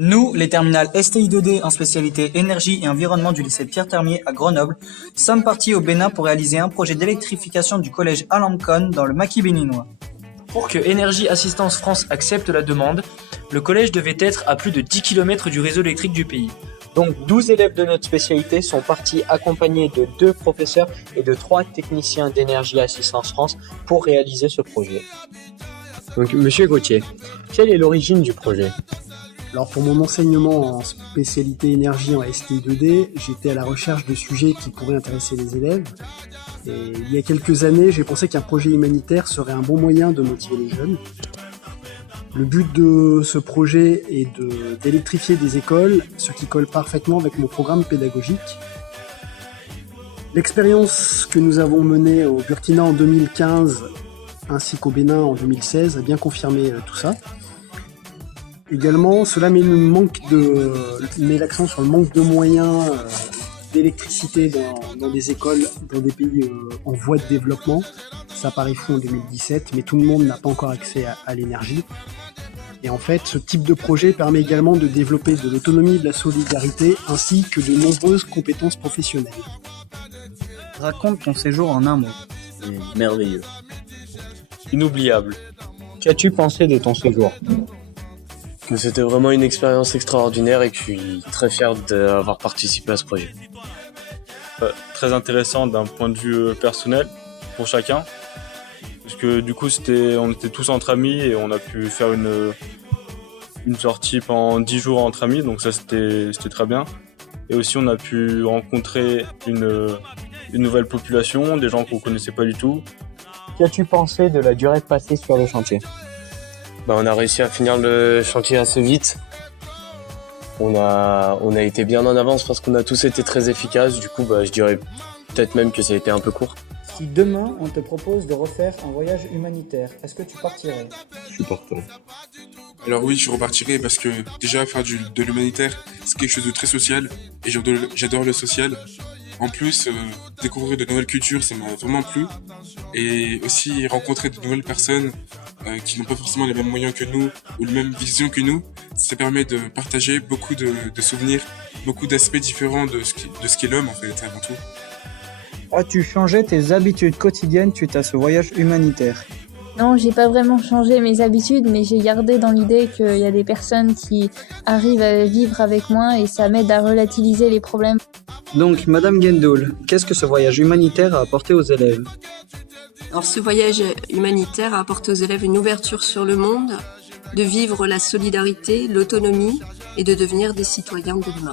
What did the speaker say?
Nous, les terminales STI2D en spécialité énergie et environnement du lycée Pierre Termier à Grenoble, sommes partis au Bénin pour réaliser un projet d'électrification du collège Alamcon dans le maquis béninois. Pour que Énergie Assistance France accepte la demande, le collège devait être à plus de 10 km du réseau électrique du pays. Donc 12 élèves de notre spécialité sont partis accompagnés de 2 professeurs et de 3 techniciens d'Énergie Assistance France pour réaliser ce projet. Donc Monsieur Gauthier, quelle est l'origine du projet ? Alors pour mon enseignement en spécialité énergie en STI2D, j'étais à la recherche de sujets qui pourraient intéresser les élèves. Et il y a quelques années, j'ai pensé qu'un projet humanitaire serait un bon moyen de motiver les jeunes. Le but de ce projet est d'électrifier des écoles, ce qui colle parfaitement avec mon programme pédagogique. L'expérience que nous avons menée au Burkina en 2015 ainsi qu'au Bénin en 2016 a bien confirmé tout ça. Également, cela met l'accent sur le manque de moyens d'électricité dans des écoles, dans des pays en voie de développement. Ça paraît fou en 2017, mais tout le monde n'a pas encore accès à l'énergie. Et en fait, ce type de projet permet également de développer de l'autonomie, de la solidarité, ainsi que de nombreuses compétences professionnelles. Raconte ton séjour en un mot. Merveilleux. Inoubliable. Qu'as-tu pensé de ton séjour ? Que c'était vraiment une expérience extraordinaire et que je suis très fier d'avoir participé à ce projet. Très intéressant d'un point de vue personnel pour chacun. Parce que du coup, on était tous entre amis et on a pu faire une sortie pendant 10 jours entre amis, donc ça c'était très bien. Et aussi on a pu rencontrer une nouvelle population, des gens qu'on connaissait pas du tout. Qu'as-tu pensé de la durée passée sur le chantier ? On a réussi à finir le chantier assez vite. On a été bien en avance parce qu'on a tous été très efficaces. Du coup, je dirais peut-être même que ça a été un peu court. Si demain on te propose de refaire un voyage humanitaire, est-ce que tu partirais ? Je suis partant. Alors oui, je repartirai parce que déjà faire de l'humanitaire, c'est quelque chose de très social et j'adore le social. En plus, découvrir de nouvelles cultures, ça m'a vraiment plu. Et aussi rencontrer de nouvelles personnes qui n'ont pas forcément les mêmes moyens que nous ou la même vision que nous. Ça permet de partager beaucoup de souvenirs, beaucoup d'aspects différents de ce qu'est l'homme en fait, avant tout. As-tu changé tes habitudes quotidiennes suite à ce voyage humanitaire ? Non, j'ai pas vraiment changé mes habitudes, mais j'ai gardé dans l'idée qu'il y a des personnes qui arrivent à vivre avec moi et ça m'aide à relativiser les problèmes. Donc, Madame Gendoul, qu'est-ce que ce voyage humanitaire a apporté aux élèves ? Alors, ce voyage humanitaire a apporté aux élèves une ouverture sur le monde, de vivre la solidarité, l'autonomie et de devenir des citoyens de demain.